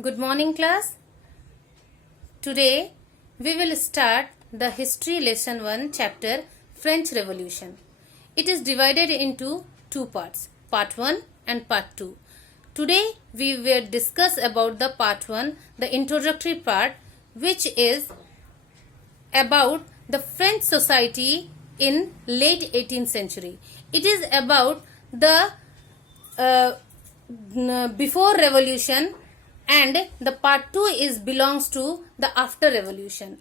Good morning, class. Today we will start the history lesson 1 chapter French Revolution. It is divided into two parts, part 1 and part 2. Today we will discuss about the part 1, the introductory part, which is about the French society in late 18th century. It is about the before revolution, and the part 2 is belongs to the after revolution.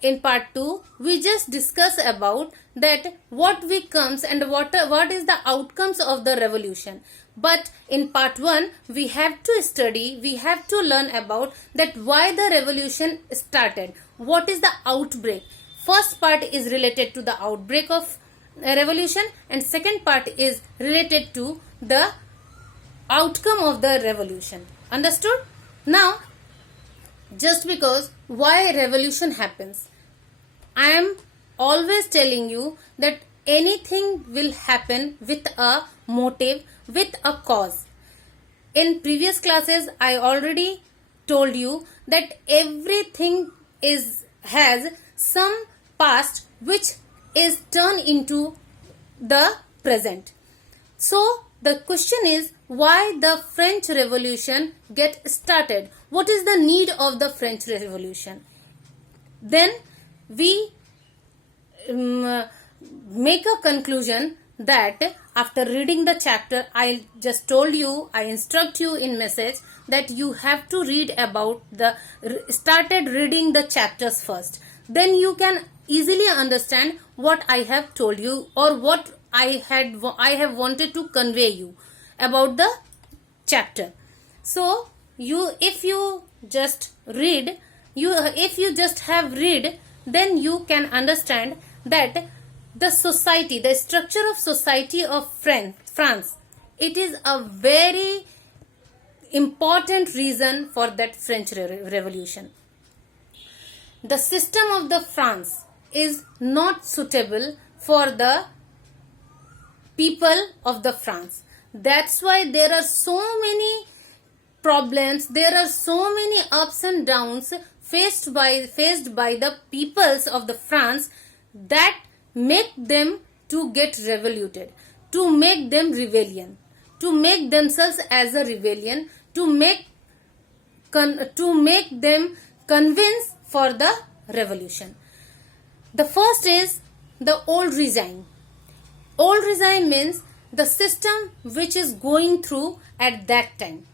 In part 2 we just discuss about that what we comes and what is the outcomes of the revolution. But in part 1 we have to study, we have to learn about that why the revolution started, what is the outbreak. First part is related to the outbreak of revolution, and second part is related to the outcome of the revolution. Understood? Now, just because why revolution happens, I am always telling you that anything will happen with a motive, with a cause. In previous classes I already told you that everything has some past which is turned into the present. So the question is, why the French Revolution get started? What is the need of the French Revolution? Then we make a conclusion that after reading the chapter, I just told you, I instruct you in message that you have to read about started reading the chapters first. Then you can easily understand what I have told you or what I have wanted to convey you about the chapter. So if you just read, if you just have read, then you can understand that the society, the structure of society of France, it is a very important reason for that French Revolution. The system of the France is not suitable for the people of the France. That's why there are so many problems, there are so many ups and downs faced by the peoples of the France that make them to get revoluted, to make them rebellion, to make themselves as a rebellion, to make them convince for the revolution. The first is the old regime. Old regime means the system which is going through at that time.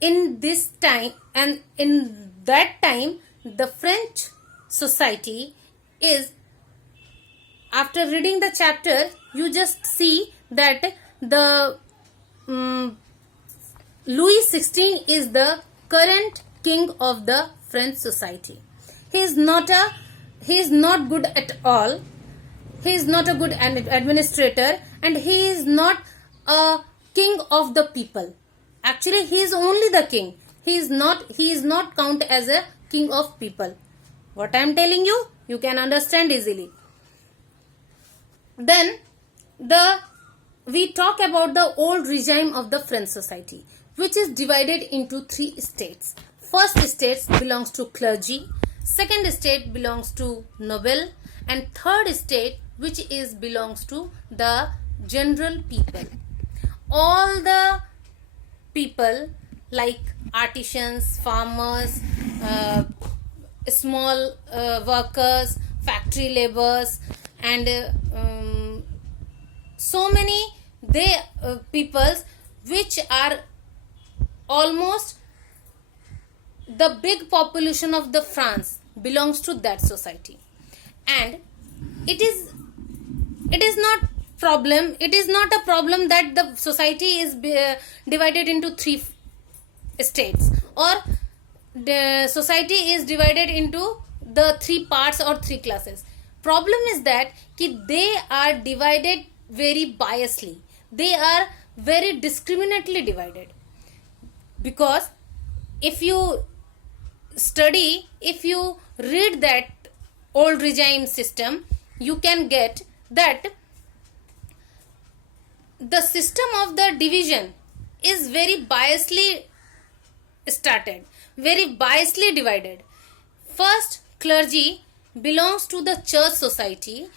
In this time and in that time, the French society is, after reading the chapter, you just see that the Louis XVI is the current king of the French society. He is not good at all. He is not a good administrator, and he is not a king of the people. Actually, he is only the king. He is not count as a king of people. What I am telling you, you can understand easily. Then we talk about the old regime of the French society, which is divided into 3 states. First state belongs to clergy, second state belongs to noble, and third state which belongs to the general people. All the people like artisans, farmers, small workers, factory laborers, and so many peoples which are almost the big population of the France belongs to that society. And it is not a problem that the society is divided into 3 states, or the society is divided into the 3 parts or 3 classes. Problem is that they are divided very biasly, they are very discriminately divided, because if you study, if you read that old regime system, you can get that the system of the division is very biasly started, very biasly divided. First, clergy belongs to the church society,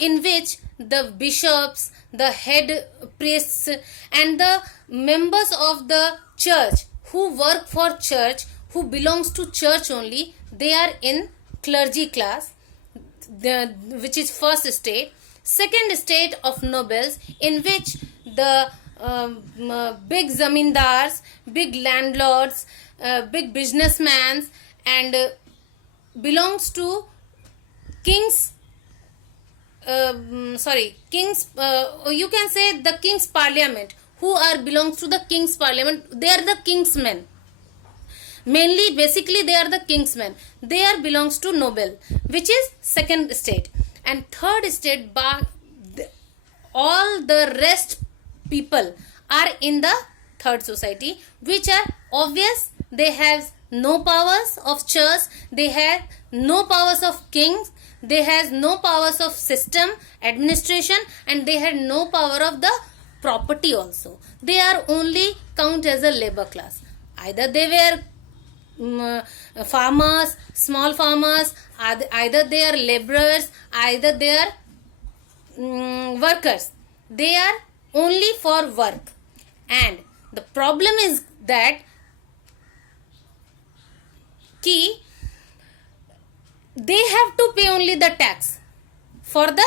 in which the bishops, the head priests, and the members of the church who work for church, who belongs to church only, they are in clergy class, which is first state. Second state of nobles, in which the big zamindars, big landlords, big businessmen, and belongs to kings. Kings. You can say the king's parliament. Who are belongs to the king's parliament? They are the king's men. Mainly, basically, they are the king's men. They are belongs to noble, which is second state. And third state, all the rest people are in the third society, which are obvious. They have no powers of church, they have no powers of kings, they have no powers of system administration, and they have no power of the property also. They are only count as a labor class. Either they were farmers, small farmers, either they are laborers, either they are workers. They are only for work. And the problem is that they have to pay only the tax for the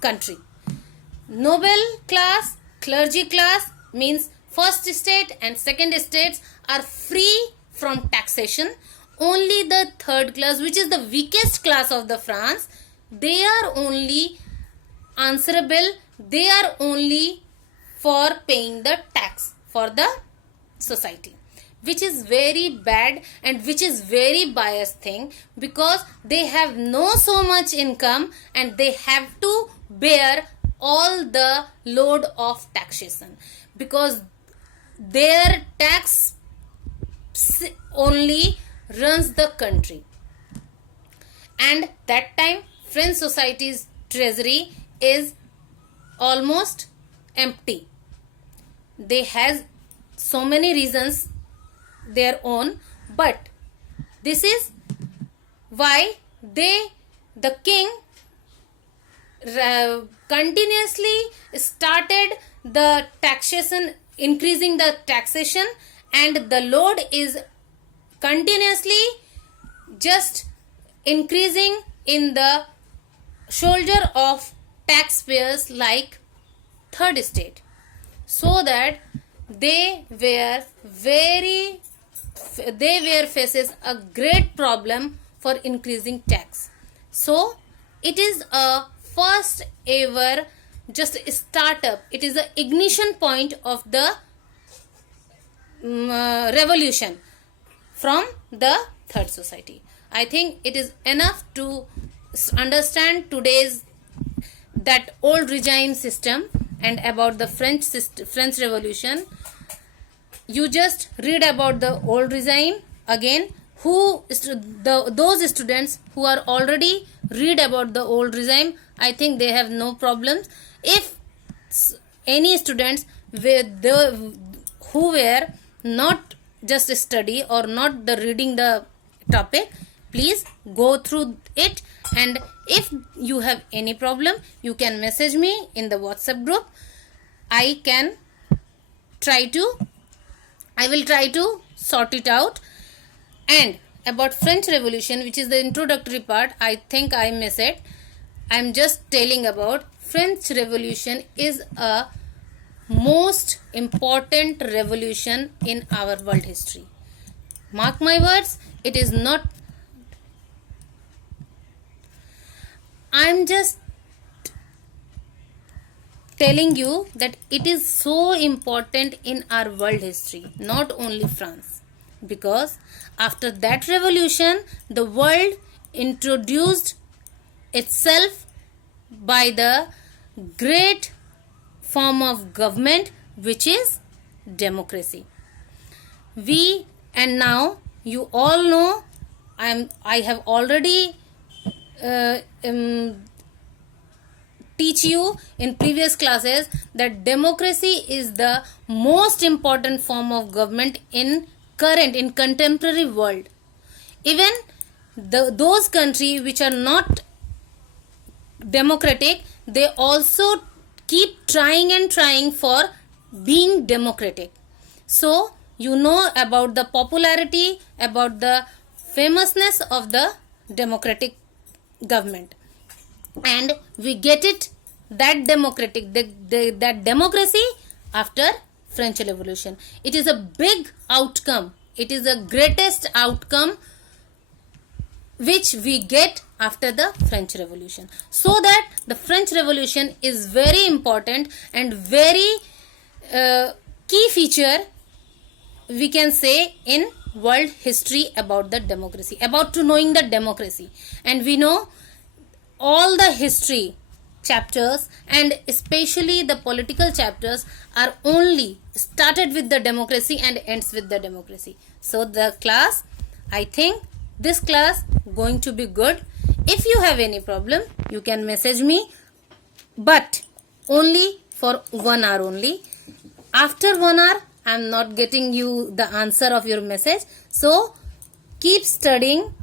country. Noble class, clergy class means first state and second states are free from taxation. Only the third class, which is the weakest class of the France, they are only answerable, they are only for paying the tax for the society, which is very bad and which is very biased thing, because they have no so much income and they have to bear all the load of taxation, because their tax only runs the country. And that time French society's treasury is almost empty. They has so many reasons their own, but this is why the king continuously started the taxation, increasing the taxation, and the load is continuously just increasing in the shoulder of taxpayers like third state, so that they were faces a great problem for increasing tax. So it is a first ever just startup, it is the ignition point of the revolution from the third society. I think it is enough to understand today's that old regime system and about the French Revolution. You just read about the old regime again. Those students who are already read about the old regime, I think they have no problems. If any students who were not just study or not the reading the topic, please go through it, and if you have any problem, you can message me in the WhatsApp group. I will try to sort it out. And about French Revolution, which is the introductory part, I think I missed it. I'm just telling about French Revolution is a most important revolution in our world history. Mark my words, it is not. I'm just telling you that it is so important in our world history, not only France, because after that revolution the world introduced itself by the great form of government, which is democracy. And now you all know, I have already teach you in previous classes that democracy is the most important form of government in current in contemporary world. Even those countries which are not democratic, they also keep trying and trying for being democratic. So you know about the popularity, about the famousness of the democratic government, and we get it, that that democracy after French Revolution. It is a big outcome, it is the greatest outcome which we get after the French Revolution. So that the French Revolution is very important and very key feature, we can say, in world history about the democracy, about to knowing the democracy. And we know all the history chapters, and especially the political chapters, are only started with the democracy and ends with the democracy. So the class, I think this class going to be good. If you have any problem, you can message me, but only for 1 hour only. After 1 hour, I am not getting you the answer of your message. So keep studying,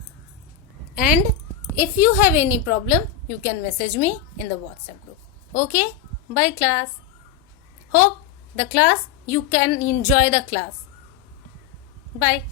and if you have any problem, you can message me in the WhatsApp group. Okay, bye class. Hope the class, you can enjoy the class. Bye.